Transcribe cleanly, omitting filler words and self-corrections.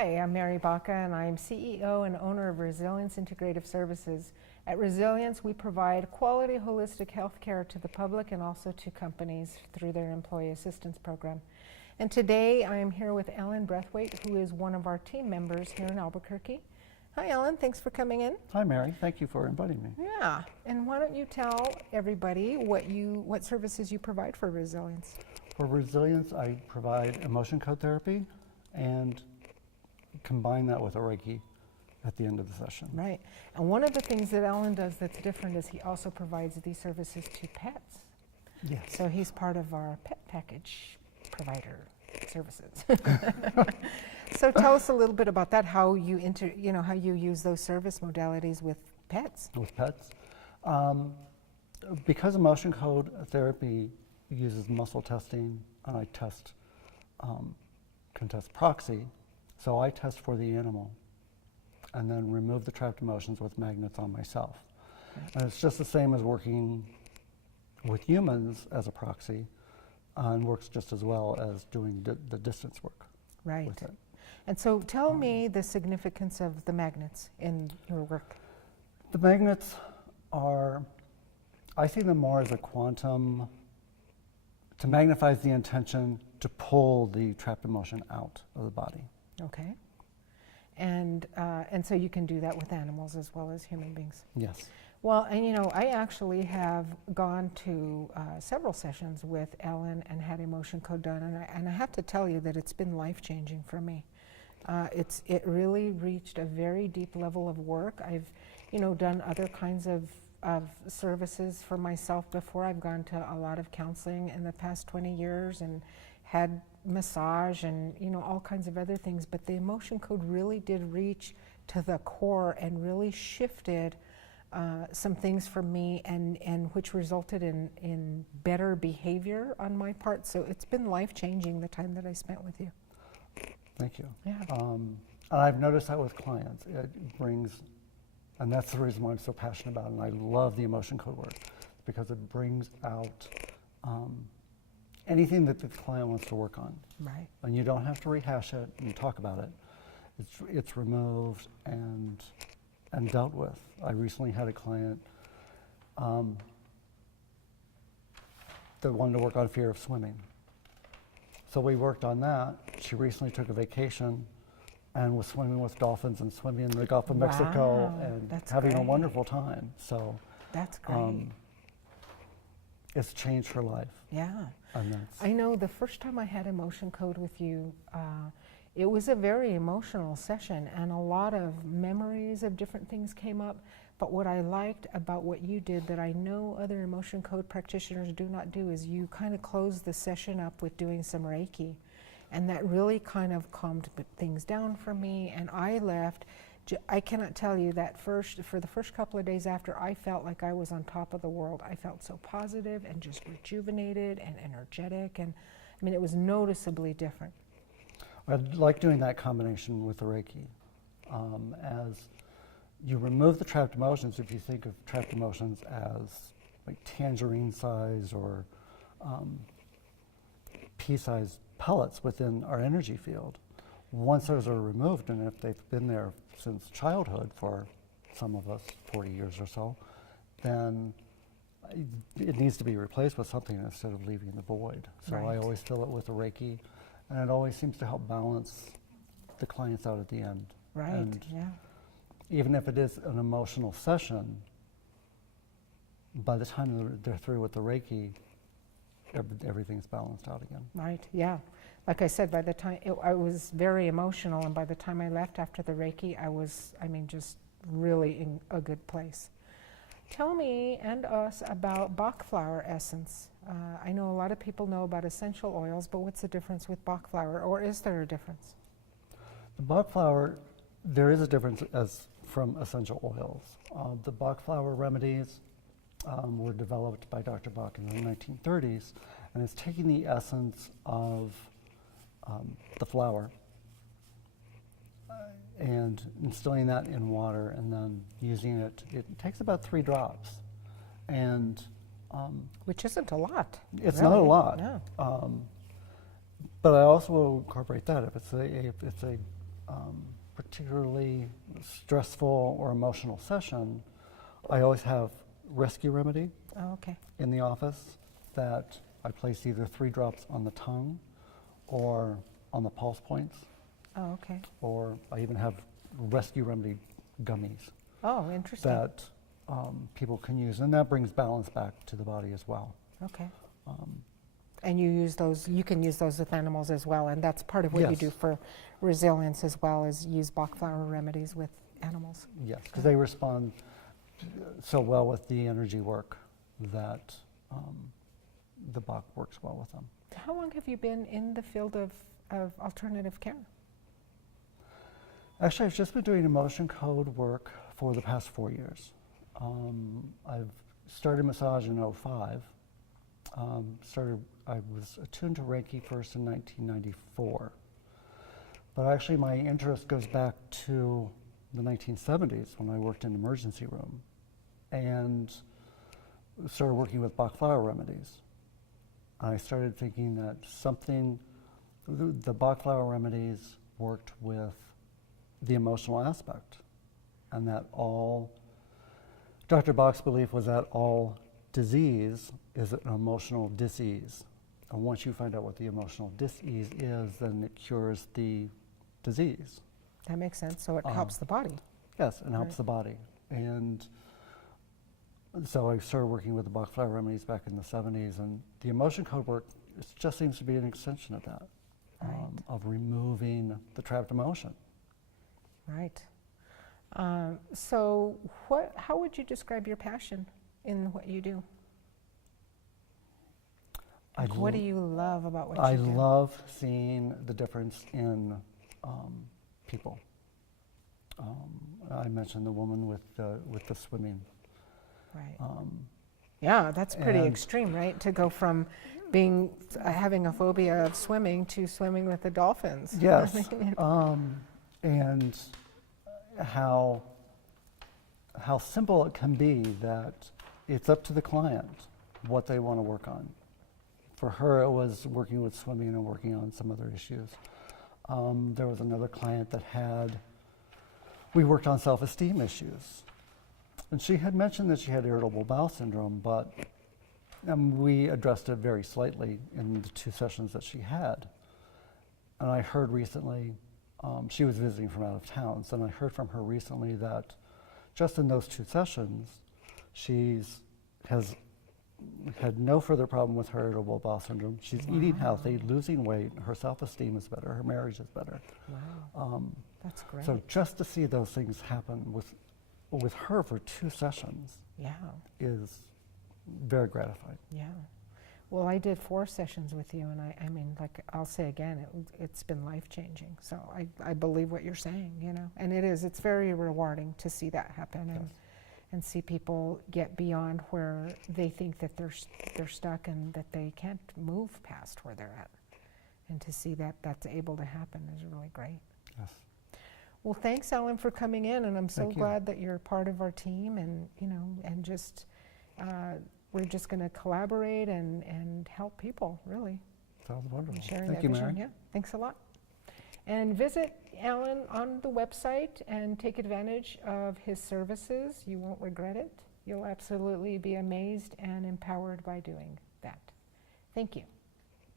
Hi, I'm Mary Baca, and I'm CEO and owner of Resilience Integrative Services. At Resilience, we provide quality holistic health care to the public and also to companies through their employee assistance program. And today I am here with Ellen Braithwaite, who is one of our team members here in Albuquerque. Hi Ellen, thanks for coming in. Hi Mary, thank you for inviting me. Yeah, and why don't you tell everybody what services you provide for Resilience? For Resilience, I provide emotion code therapy and combine that with a Reiki at the end of the session. Right, and one of the things that Ellen does that's different is he also provides these services to pets. Yes. So he's part of our pet package provider services. So tell us a little bit about that, how you how you use those service modalities with pets. With pets. Because emotion code therapy uses muscle testing, and I can test proxy, so I test for the animal and then remove the trapped emotions with magnets on myself. Right. And it's just the same as working with humans as a proxy, and works just as well as doing the distance work. Right. With it. And so tell me the significance of the magnets in your work. The magnets are, I see them more as a quantum to magnify the intention to pull the trapped emotion out of the body. Okay. And so you can do that with animals as well as human beings. Yes. Well, and I actually have gone to several sessions with Ellen and had emotion code done, and I have to tell you that it's been life-changing for me. It really reached a very deep level of work. I've done other kinds of services for myself before. I've gone to a lot of counseling in the past 20 years and had massage and all kinds of other things, but the emotion code really did reach to the core and really shifted some things for me, and which resulted in better behavior on my part. So it's been life-changing, the time that I spent with you. Thank you. Yeah. And I've noticed that with clients. It brings, and that's the reason why I'm so passionate about it, and I love the emotion code work, because it brings out anything that the client wants to work on. Right. And you don't have to rehash it and talk about it. It's removed and dealt with. I recently had a client that wanted to work on fear of swimming. So we worked on that. She recently took a vacation and was swimming with dolphins and swimming in the Gulf of Mexico and having a wonderful time. So that's great. It's changed her life. Yeah. And I know the first time I had emotion code with you, it was a very emotional session, and a lot of memories of different things came up. But what I liked about what you did that I know other emotion code practitioners do not do is you kind of closed the session up with doing some Reiki. And that really kind of calmed things down for me, and I left. I cannot tell you that for the first couple of days after, I felt like I was on top of the world. I felt so positive and just rejuvenated and energetic, and I mean, it was noticeably different. I like doing that combination with the Reiki. As you remove the trapped emotions, if you think of trapped emotions as like tangerine size or pea-sized pellets within our energy field, once those are removed, and if they've been there since childhood for some of us 40 years or so, then it needs to be replaced with something instead of leaving the void. So Right. I always fill it with a Reiki, and it always seems to help balance the clients out at the end. Right, And yeah. even if it is an emotional session, by the time they're through with the Reiki, everything's balanced out again. Right, yeah. Like I said, by the time, I was very emotional, and by the time I left after the Reiki, I was, just really in a good place. Tell me and us about Bach flower essence. I know a lot of people know about essential oils, but what's the difference with Bach flower, or is there a difference? The Bach flower, there is a difference as from essential oils. The Bach flower remedies were developed by Dr. Bach in the 1930s, and it's taking the essence of the flower and instilling that in water and then using it. It takes about 3 drops, and which isn't a lot. It's really. not a lot. No. But I also will incorporate that if it's a particularly stressful or emotional session, I always have rescue remedy Oh, okay. in the office that I place either 3 drops on the tongue or on the pulse points, Oh, okay. or I even have rescue remedy gummies Oh, interesting. that people can use, and that brings balance back to the body as well. Okay. And you use those, you can use those with animals as well, and that's part of what you Yes. do for resilience as well, as use Bach flower remedies with animals. Yes, because they respond so well with the energy work that the Bach works well with them. How long have you been in the field of alternative care? Actually, I've just been doing emotion code work for the past 4 years. I've started massage in '05. I was attuned to Reiki first in 1994. But actually my interest goes back to the 1970s when I worked in emergency room and started working with Bach flower remedies. I started thinking that the Bach flower remedies worked with the emotional aspect, and that Dr. Bach's belief was that all disease is an emotional disease. And once you find out what the emotional disease is, then it cures the disease. That makes sense. So it helps the body. Yes, and helps the body. And so I started working with the Bach flower remedies back in the 70s, and the emotion code work just seems to be an extension of that, Right. of removing the trapped emotion. Right. So how would you describe your passion in what you do? Like, what do you love about what I you do? love seeing the difference in people. I mentioned the woman with the swimming. Right. Yeah, that's pretty and- extreme, right? To go from having a phobia of swimming to swimming with the dolphins. Yes, and how simple it can be that it's up to the client what they want to work on. For her, it was working with swimming and working on some other issues. There was another client that we worked on self-esteem issues. And she had mentioned that she had irritable bowel syndrome, but we addressed it very slightly in the 2 sessions that she had. And I heard recently, she was visiting from out of town, so I heard from her recently that just in those 2 sessions, has had no further problem with her irritable bowel syndrome. She's eating healthy, losing weight, her self-esteem is better, her marriage is better. Wow. That's great. So just to see those things happen with her for 2 sessions yeah. is very gratifying. Yeah. Well, I did 4 sessions with you, and I mean, like I'll say again, it's been life-changing. So I believe what you're saying, you know, and it's very rewarding to see that happen and see people get beyond where they think that they're stuck and that they can't move past where they're at. And to see that that's able to happen is really great. Yes. Well, thanks, Ellen, for coming in, and I'm so Thank you. glad that you're part of our team, and and just we're just going to collaborate and help people, really. Sounds wonderful. And sharing Thank that you, vision. Mary. Yeah, thanks a lot. And visit Alan on the website and take advantage of his services. You won't regret it. You'll absolutely be amazed and empowered by doing that. Thank you.